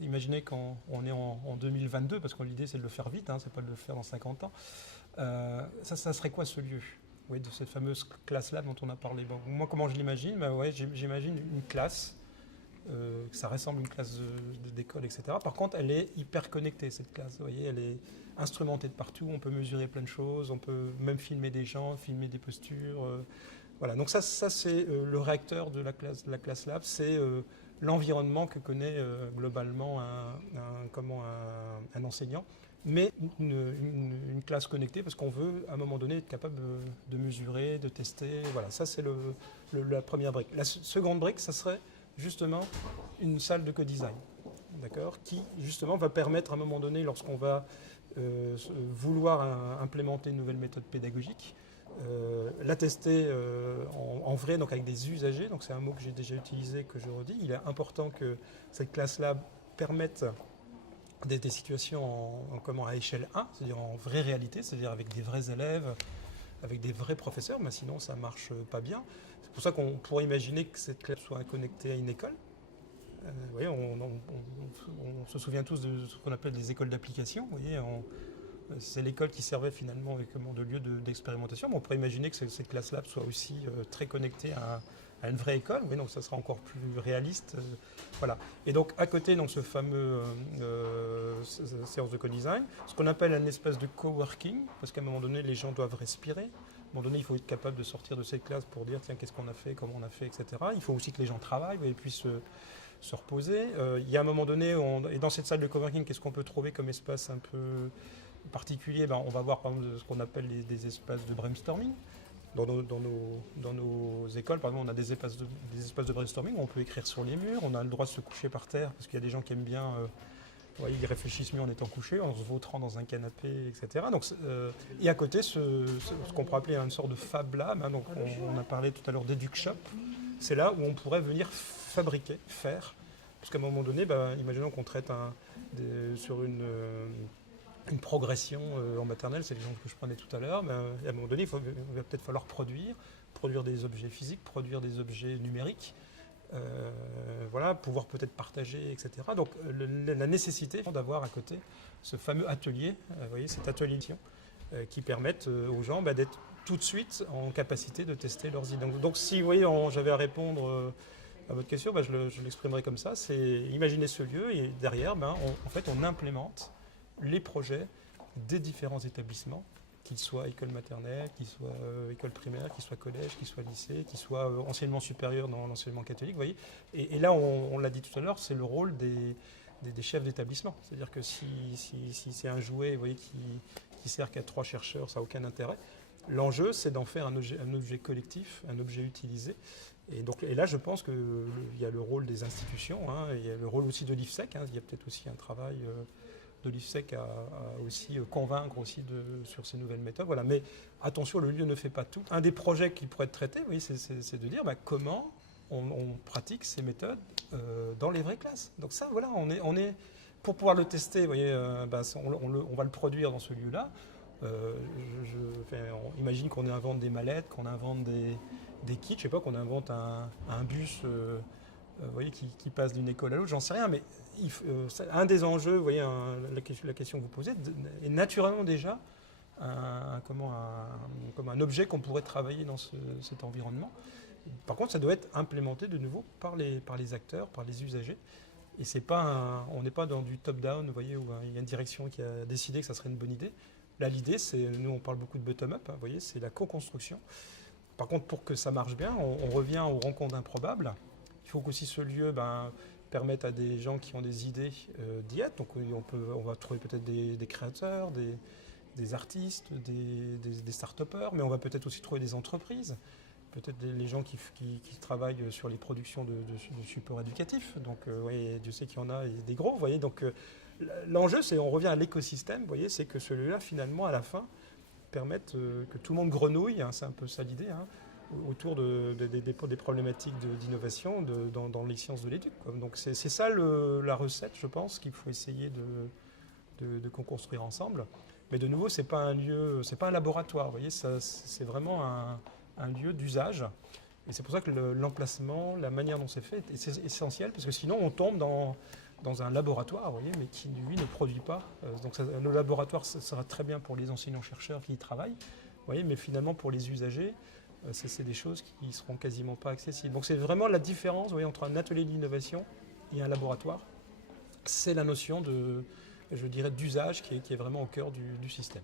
imaginez qu'on est en 2022, parce que l'idée c'est de le faire vite, hein, c'est pas de le faire dans 50 ans. Ça serait quoi ce lieu? Oui, de cette fameuse classe-là dont on a parlé. Bon, moi, comment je l'imagine? Ouais, j'imagine une classe, que ça ressemble à une classe d'école, etc. Par contre, elle est hyper connectée, cette classe. Vous voyez, elle est instrumentée de partout, on peut mesurer plein de choses, on peut même filmer des gens, filmer des postures. Voilà, donc ça c'est le réacteur de la classe Lab, c'est l'environnement que connaît globalement un enseignant, mais une classe connectée parce qu'on veut à un moment donné être capable de mesurer, de tester. Voilà, ça c'est la première brique. La seconde brique, ça serait justement une salle de co-design, d'accord, qui justement va permettre à un moment donné, lorsqu'on va vouloir implémenter une nouvelle méthode pédagogique, la tester en vrai, donc avec des usagers. Donc c'est un mot que j'ai déjà utilisé, que je redis. Il est important que cette classe-là permette des situations à échelle 1, c'est-à-dire en vraie réalité, c'est-à-dire avec des vrais élèves, avec des vrais professeurs, mais sinon ça ne marche pas bien. C'est pour ça qu'on pourrait imaginer que cette classe soit connectée à une école. Vous voyez, on se souvient tous de ce qu'on appelle les écoles d'application. Vous voyez, c'est l'école qui servait finalement de lieu d'expérimentation. Mais on pourrait imaginer que cette classe lab soit aussi très connectée à une vraie école. Oui, donc ça sera encore plus réaliste. Voilà. Et donc à côté, donc ce fameux séance de co-design, ce qu'on appelle un espèce de coworking, parce qu'à un moment donné, les gens doivent respirer. À un moment donné, il faut être capable de sortir de cette classe pour dire tiens, qu'est-ce qu'on a fait, comment on a fait, etc. Il faut aussi que les gens travaillent et puissent se reposer. Il y a un moment donné, et dans cette salle de coworking, qu'est-ce qu'on peut trouver comme espace un peu particulier? On va voir par exemple ce qu'on appelle des espaces de brainstorming. Dans nos écoles, par exemple, on a des espaces de brainstorming où on peut écrire sur les murs, on a le droit de se coucher par terre, parce qu'il y a des gens qui aiment bien, ils réfléchissent mieux en étant couchés, en se vautrant dans un canapé, etc. Donc, et à côté, ce qu'on pourrait appeler une sorte de Fab Lab, hein, donc on a parlé tout à l'heure d'EducShop, c'est là où on pourrait venir fabriquer, faire, parce qu'à un moment donné, imaginons qu'on traite sur une progression en maternelle, c'est l'exemple que je prenais tout à l'heure, mais à un moment donné, il va peut-être falloir produire des objets physiques, produire des objets numériques, voilà, pouvoir peut-être partager, etc. Donc la nécessité d'avoir à côté ce fameux atelier, vous voyez, cet atelier qui permettent aux gens d'être tout de suite en capacité de tester leurs idées. Donc si vous voyez, j'avais à répondre à votre question, je l'exprimerai comme ça, c'est imaginer ce lieu et derrière, on implémente les projets des différents établissements, qu'ils soient école maternelle, qu'ils soient école primaire, qu'ils soient collège, qu'ils soient lycée, qu'ils soient enseignement supérieur dans l'enseignement catholique. Vous voyez, et là, on l'a dit tout à l'heure, c'est le rôle des chefs d'établissement. C'est-à-dire que si c'est un jouet, vous voyez, qui sert qu'à 3 chercheurs, ça n'a aucun intérêt. L'enjeu, c'est d'en faire un objet collectif, un objet utilisé. Et là, je pense qu'il y a le rôle des institutions, hein, il y a le rôle aussi de l'IFSEC, hein, il y a peut-être aussi un travail de l'IFSEC à aussi convaincre aussi sur ces nouvelles méthodes. Voilà. Mais attention, le lieu ne fait pas tout. Un des projets qui pourrait être traité, oui, c'est de dire comment on pratique ces méthodes dans les vraies classes. Donc ça, voilà, on est pour pouvoir le tester, vous voyez, on va le produire dans ce lieu-là. On imagine qu'on invente des mallettes, qu'on invente des kits, je sais pas, qu'on invente un bus vous voyez, qui passe d'une école à l'autre, j'en sais rien, mais un des enjeux, vous voyez, la question que vous posez, est naturellement déjà comme un objet qu'on pourrait travailler dans cet environnement. Par contre, ça doit être implémenté de nouveau par les acteurs, par les usagers. Et on n'est pas dans du top-down, vous voyez, où il y a une direction qui a décidé que ça serait une bonne idée. Là, l'idée, nous, on parle beaucoup de bottom-up, hein, vous voyez, c'est la co-construction. Par contre, pour que ça marche bien, on revient aux rencontres improbables. Il faut qu'aussi ce lieu permette à des gens qui ont des idées d'y être. Donc on va trouver peut-être des créateurs, des artistes, des start-upers, mais on va peut-être aussi trouver des entreprises, peut-être les gens qui travaillent sur les productions de supports éducatifs. Donc Dieu sait qu'il y en a des gros. Vous voyez, donc l'enjeu, c'est on revient à l'écosystème. Vous voyez, c'est que celui-là, finalement, à la fin, permette que tout le monde grenouille. Hein, c'est un peu ça l'idée. Hein, autour des problématiques d'innovation dans les sciences de l'éduc. Donc c'est ça la recette, je pense, qu'il faut essayer de construire ensemble. Mais de nouveau, c'est pas un lieu, c'est pas un laboratoire, vous voyez, c'est vraiment un lieu d'usage. Et c'est pour ça que l'emplacement, la manière dont c'est fait est essentiel, parce que sinon on tombe dans dans un laboratoire, vous voyez, mais qui, lui, ne produit pas. Donc le laboratoire, ça sera très bien pour les enseignants-chercheurs qui y travaillent, vous voyez, mais finalement, pour les usagers, c'est des choses qui ne seront quasiment pas accessibles. Donc c'est vraiment la différence, vous voyez, entre un atelier d'innovation et un laboratoire. C'est la notion de, je dirais, d'usage qui est vraiment au cœur du système.